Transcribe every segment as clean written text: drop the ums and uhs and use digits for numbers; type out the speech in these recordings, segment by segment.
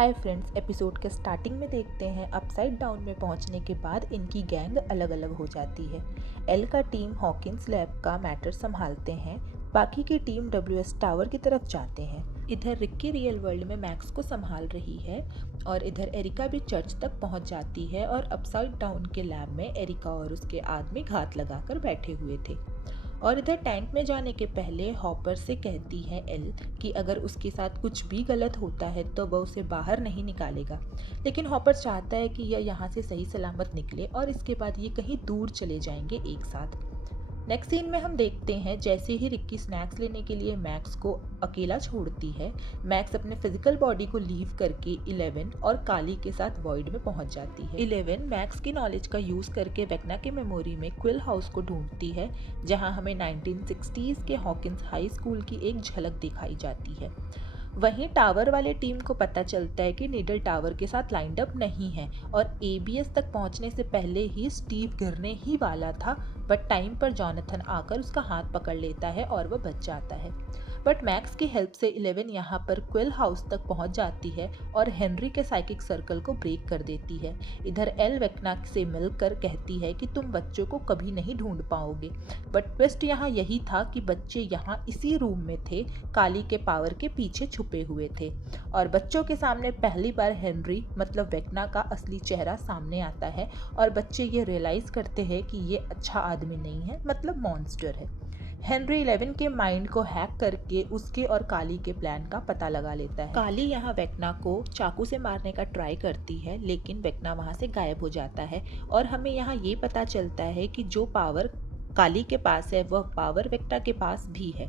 Hi friends, episode के starting में देखते हैं अपसाइड डाउन में पहुंचने के बाद इनकी गैंग अलग अलग हो जाती है। एल का टीम हॉकिंस लैब का मैटर संभालते हैं, बाकी की टीम डब्ल्यूएस टावर की तरफ जाते हैं। इधर रिक्की रियल वर्ल्ड में मैक्स को संभाल रही है और इधर एरिका भी चर्च तक पहुंच जाती है और अपसाइड डाउन के लैब में एरिका और उसके आदमी घात लगाकर बैठे हुए थे। और इधर टैंक में जाने के पहले हॉपर से कहती है एल कि अगर उसके साथ कुछ भी गलत होता है तो वह उसे बाहर नहीं निकालेगा, लेकिन हॉपर चाहता है कि यह यहाँ से सही सलामत निकले और इसके बाद ये कहीं दूर चले जाएंगे एक साथ। नेक्स्ट सीन में हम देखते हैं जैसे ही रिक्की स्नैक्स लेने के लिए मैक्स को अकेला छोड़ती है, मैक्स अपने फिजिकल बॉडी को लीव करके 11 और काली के साथ वॉइड में पहुंच जाती है। 11 मैक्स की नॉलेज का यूज करके वेक्ना के मेमोरी में क्विल हाउस को ढूंढती है, जहां हमें 1960s के हॉकिंस हाई स्कूल की एक झलक दिखाई जाती है। वहीं टावर वाले टीम को पता चलता है कि नीडल टावर के साथ लाइंड अप नहीं है और एबीएस तक पहुंचने से पहले ही स्टीव गिरने ही वाला था, बट टाइम पर जॉनथन आकर उसका हाथ पकड़ लेता है और वह बच जाता है। बट मैक्स की हेल्प से 11 यहाँ पर क्विल हाउस तक पहुंच जाती है और हेनरी के साइकिक सर्कल को ब्रेक कर देती है। इधर एल वेक्ना से मिलकर कहती है कि तुम बच्चों को कभी नहीं ढूंढ पाओगे, बट ट्विस्ट यहाँ यही था कि बच्चे यहाँ इसी रूम में थे, काली के पावर के पीछे छुपे हुए थे और बच्चों के सामने पहली बार हेनरी मतलब वेक्ना का असली चेहरा सामने आता है और बच्चे ये रियलाइज करते हैं कि ये अच्छा आदमी नहीं है, मतलब मॉन्स्टर है। हेनरी 11 के माइंड को हैक करके उसके और काली के प्लान का पता लगा लेता है। काली यहाँ वेक्ना को चाकू से मारने का ट्राई करती है, लेकिन वेक्ना वहाँ से गायब हो जाता है और हमें यहाँ ये पता चलता है कि जो पावर काली के पास है वह पावर वेक्ना के पास भी है।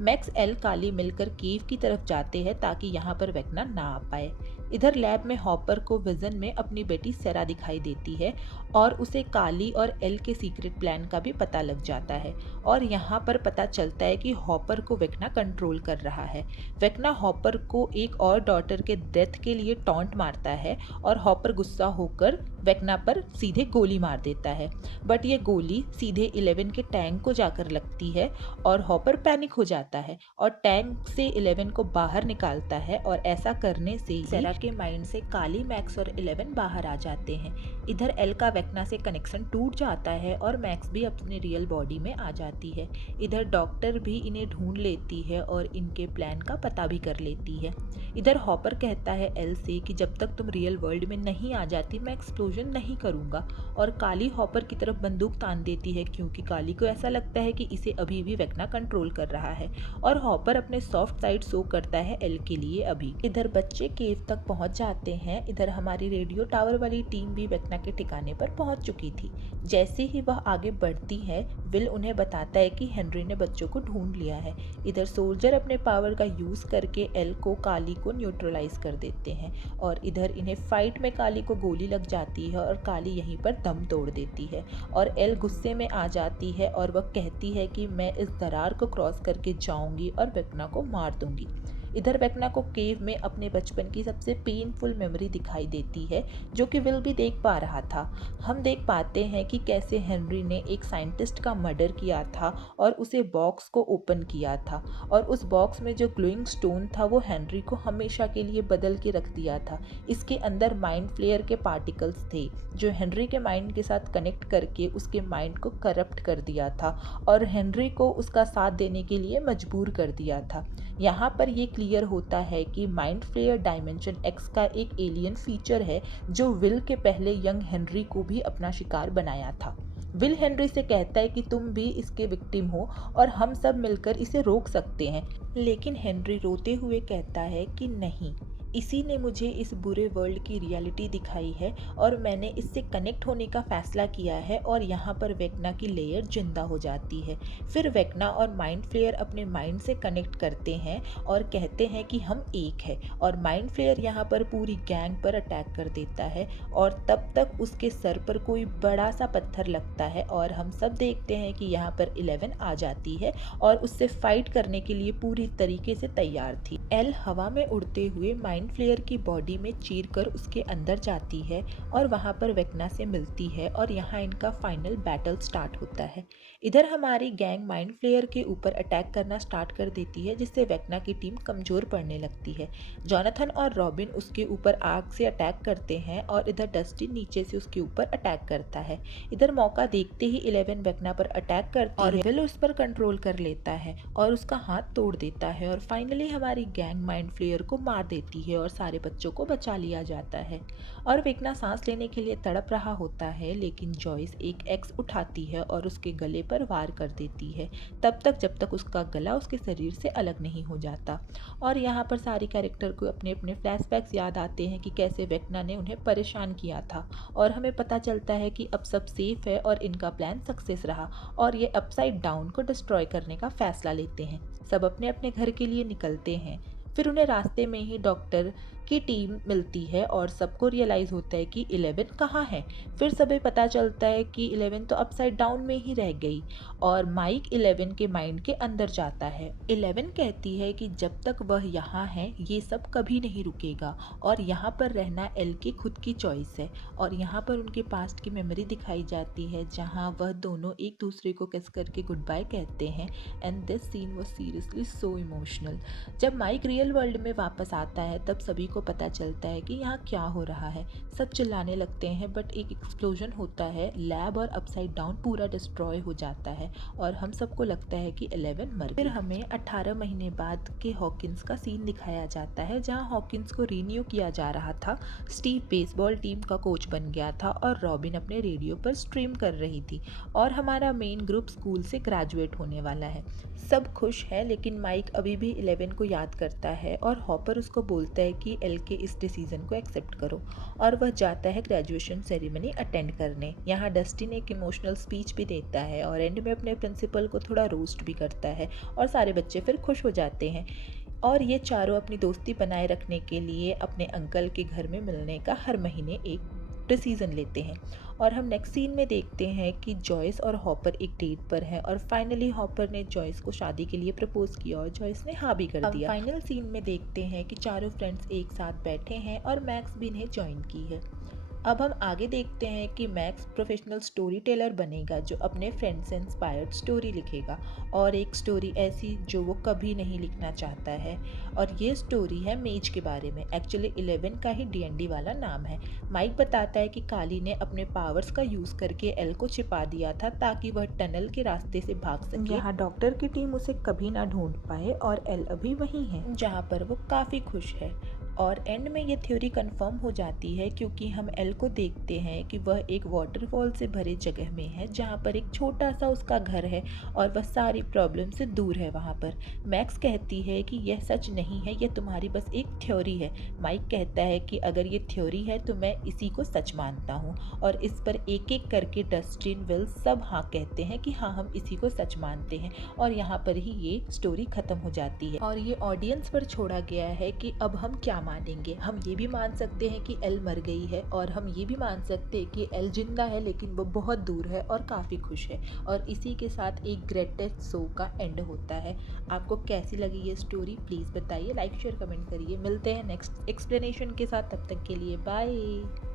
मैक्स एल काली मिलकर केव की तरफ जाते हैं ताकि यहाँ पर वेक्ना ना आ पाए। इधर लैब में हॉपर को विजन में अपनी बेटी सेरा दिखाई देती है और उसे काली और एल के सीक्रेट प्लान का भी पता लग जाता है और यहाँ पर पता चलता है कि हॉपर को वेक्ना कंट्रोल कर रहा है। वेक्ना हॉपर को एक और डॉटर के डेथ के लिए टॉन्ट मारता है और हॉपर गुस्सा होकर वेक्ना पर सीधे गोली मार देता है, बट ये गोली सीधे 11 के टैंक को जाकर लगती है और हॉपर पैनिक हो जाता है और टैंक से 11 को बाहर निकालता है और ऐसा करने से सेरा के माइंड से काली, मैक्स और 11 बाहर आ जाते हैं। इधर एल का वेक्ना से कनेक्शन टूट जाता है और मैक्स भी अपनी रियल बॉडी में आ जाती है। इधर डॉक्टर भी इन्हें ढूंढ लेती है और इनके प्लान का पता भी कर लेती है। इधर हॉपर कहता है एल से कि जब तक तुम रियल वर्ल्ड में नहीं आ जाती मैं एक्सप्लोजन नहीं करूंगा और काली हॉपर की तरफ बंदूक तान देती है क्योंकि काली को ऐसा लगता है कि इसे अभी भी वेक्ना कंट्रोल कर रहा है और हॉपर अपने सॉफ्ट साइड शो करता है एल के लिए अभी। इधर बच्चे केव तक पहुंच जाते हैं। इधर हमारी रेडियो टावर वाली टीम भी वेक्ना के ठिकाने पर पहुंच चुकी थी। जैसे ही वह आगे बढ़ती है, विल उन्हें बताता है कि हेनरी ने बच्चों को ढूंढ लिया है। इधर सोल्जर अपने पावर का यूज करके एल को काली को न्यूट्रलाइज कर देते हैं और इधर इन्हें फाइट में काली को गोली लग जाती है और काली यहीं पर दम तोड़ देती है और एल गुस्से में आ जाती है और वह कहती है कि मैं इस दरार को क्रॉस करके जाऊंगी और वेक्ना को मार दूंगी। इधर वेक्ना को केव में अपने बचपन की सबसे पेनफुल मेमोरी दिखाई देती है जो कि विल भी देख पा रहा था। हम देख पाते हैं कि कैसे हेनरी ने एक साइंटिस्ट का मर्डर किया था और उसे बॉक्स को ओपन किया था और उस बॉक्स में जो ग्लोइंग स्टोन था वो हेनरी को हमेशा के लिए बदल के रख दिया था। इसके अंदर माइंड फ्लेयर के पार्टिकल्स थे जो हेनरी के माइंड के साथ कनेक्ट करके उसके माइंड को करप्ट कर दिया था और हेनरी को उसका साथ देने के लिए मजबूर कर दिया था। यहाँ पर ये क्लियर होता है कि माइंड फ्लेयर डायमेंशन एक्स का एक एलियन फीचर है जो विल के पहले यंग हेनरी को भी अपना शिकार बनाया था। विल हेनरी से कहता है कि तुम भी इसके विक्टिम हो और हम सब मिलकर इसे रोक सकते हैं, लेकिन हेनरी रोते हुए कहता है कि नहीं, इसी ने मुझे इस बुरे वर्ल्ड की रियलिटी दिखाई है और मैंने इससे कनेक्ट होने का फैसला किया है और यहाँ पर वेक्ना की लेयर जिंदा हो जाती है। फिर वेक्ना और माइंड फ्लेयर अपने माइंड से कनेक्ट करते हैं और कहते हैं कि हम एक है और माइंड फ्लेयर यहाँ पर पूरी गैंग पर अटैक कर देता है और तब तक उसके सर पर कोई बड़ा सा पत्थर लगता है और हम सब देखते हैं कि यहाँ पर 11 आ जाती है और उससे फाइट करने के लिए पूरी तरीके से तैयार थी। एल हवा में उड़ते हुए माइंड फ्लेयर की बॉडी में चीर कर उसके अंदर जाती है और वहाँ पर वेक्ना से मिलती है और यहाँ इनका फाइनल बैटल स्टार्ट होता है। इधर हमारी गैंग माइंड फ्लेयर के ऊपर अटैक करना स्टार्ट कर देती है, जिससे वेक्ना की टीम कमज़ोर पड़ने लगती है। जॉनथन और रॉबिन उसके ऊपर आग से अटैक करते हैं और इधर डस्टिन नीचे से उसके ऊपर अटैक करता है। इधर मौका देखते ही 11 वेक्ना पर अटैक करती है और विल उस पर कंट्रोल कर लेता है और उसका हाथ तोड़ देता है और फाइनली हमारी गैंग माइंड फ्लेयर को मार देती है और सारे बच्चों को बचा लिया जाता है। और वेक्ना सांस लेने के लिए तड़प रहा होता है, लेकिन जॉयस एक एक्स उठाती है और उसके गले पर वार कर देती है तब तक जब तक उसका गला उसके शरीर से अलग नहीं हो जाता। और यहाँ पर सारी कैरेक्टर को अपने अपने फ्लैशबैक्स याद आते हैं कि कैसे वेक्ना ने उन्हें परेशान किया था और हमें पता चलता है कि अब सब सेफ है और इनका प्लान सक्सेस रहा और ये अपसाइड डाउन को डिस्ट्रॉय करने का फैसला लेते हैं। सब अपने अपने घर के लिए निकलते हैं। फिर उन्हें रास्ते में ही डॉक्टर की टीम मिलती है और सबको रियलाइज़ होता है कि 11 कहाँ है। फिर सभी पता चलता है कि 11 तो अपसाइड डाउन में ही रह गई और माइक 11 के माइंड के अंदर जाता है। 11 कहती है कि जब तक वह यहाँ है ये सब कभी नहीं रुकेगा और यहाँ पर रहना एल की खुद की चॉइस है। और यहाँ पर उनके पास्ट की मेमोरी दिखाई जाती है जहाँ वह दोनों एक दूसरे को किस करके गुड बाय कहते हैं and this scene was seriously so emotional. जब माइक रियल वर्ल्ड में वापस आता है तब सभी को पता चलता है कि यहाँ क्या हो रहा है। सब चिल्लाने लगते हैं बट एक एक्सप्लोजन होता है, लैब और अपसाइड डाउन पूरा डिस्ट्रॉय हो जाता है और हम सबको लगता है कि 11 मर गई। फिर हमें 18 महीने बाद के हॉकिंस का सीन दिखाया जाता है जहाँ हॉकिंस को रीन्यू किया जा रहा था। स्टीव बेसबॉल टीम का कोच बन गया था और रॉबिन अपने रेडियो पर स्ट्रीम कर रही थी और हमारा मेन ग्रुप स्कूल से ग्रेजुएट होने वाला है। सब खुश है लेकिन माइक अभी भी 11 को याद करता है और हॉपर उसको बोलता है कि एल के इस डिसीजन को एक्सेप्ट करो और वह जाता है ग्रेजुएशन सेरेमनी अटेंड करने। यहाँ डस्टिन एक इमोशनल स्पीच भी देता है और एंड में अपने प्रिंसिपल को थोड़ा रोस्ट भी करता है और सारे बच्चे फिर खुश हो जाते हैं और ये चारों अपनी दोस्ती बनाए रखने के लिए अपने अंकल के घर में मिलने का हर महीने एक डिसीजन लेते हैं। और हम नेक्स्ट सीन में देखते हैं कि जॉयस और हॉपर एक डेट पर हैं और फाइनली हॉपर ने जॉयस को शादी के लिए प्रपोज किया और जॉयस ने हाँ भी कर दिया। फाइनल सीन में देखते हैं कि चारों फ्रेंड्स एक साथ बैठे हैं और मैक्स भी इन्हें ज्वाइन की है। अब हम आगे देखते हैं कि मैक्स प्रोफेशनल स्टोरी टेलर बनेगा जो अपने फ्रेंड से इंस्पायर्ड स्टोरी लिखेगा और एक स्टोरी ऐसी जो वो कभी नहीं लिखना चाहता है और ये स्टोरी है मेज के बारे में। एक्चुअली 11 का ही D&D वाला नाम है। माइक बताता है कि काली ने अपने पावर्स का यूज़ करके एल को छिपा दिया था ताकि वह टनल के रास्ते से भाग सके। यहाँ डॉक्टर की टीम उसे कभी ना ढूंढ पाए और एल अभी वहीं है जहाँ पर वो काफ़ी खुश है। और एंड में ये थ्योरी कंफर्म हो जाती है क्योंकि हम एल को देखते हैं कि वह एक वाटरफॉल से भरे जगह में है जहाँ पर एक छोटा सा उसका घर है और वह सारी प्रॉब्लम से दूर है वहाँ पर। मैक्स कहती है कि यह सच नहीं है, यह तुम्हारी बस एक थ्योरी है। माइक कहता है कि अगर ये थ्योरी है तो मैं इसी को सच मानता हूँ और इस पर एक एक करके डस्टिन, विल सब हाँ कहते हैं कि हाँ हम इसी को सच मानते हैं और यहाँ पर ही ये स्टोरी ख़त्म हो जाती है और ये ऑडियंस पर छोड़ा गया है कि अब हम क्या मानेंगे। हम ये भी मान सकते हैं कि एल मर गई है और हम ये भी मान सकते हैं कि एल जिंदा है लेकिन वो बहुत दूर है और काफ़ी खुश है और इसी के साथ एक ग्रेटेस्ट शो का एंड होता है। आपको कैसी लगी ये स्टोरी प्लीज़ बताइए, लाइक शेयर कमेंट करिए। मिलते हैं नेक्स्ट एक्सप्लेनेशन के साथ, तब तक के लिए बाय।